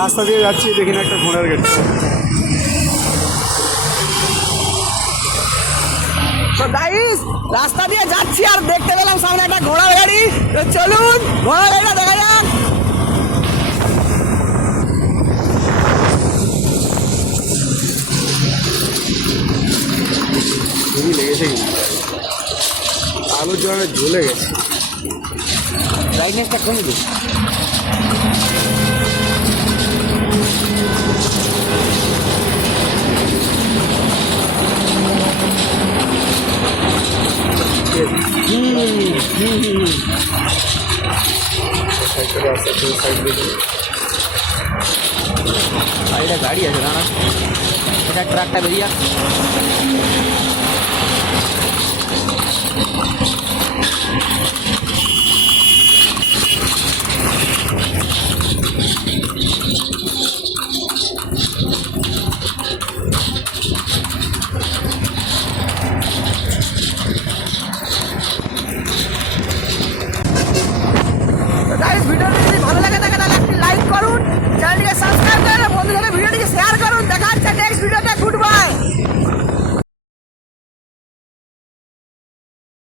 রাস্তা দিয়ে যাচ্ছি, দেখি না একটা ঘোড়ার গাড়ি। তো গাইস রাস্তা দিয়ে যাচ্ছি আর দেখতে পেলাম সামনে একটা ঘোড়ার গাড়ি। তো চলুন ঘোড়ার গাড়িটা দেখা যাক। খুবই লেগেছে কিন্তু, আলুর জন্য ঝুলে গেছে। ব্রাইটনেসটা কমে দিই। সাইডে গাড়ি আছে না, এটা ট্রাকটা বেরিয়ে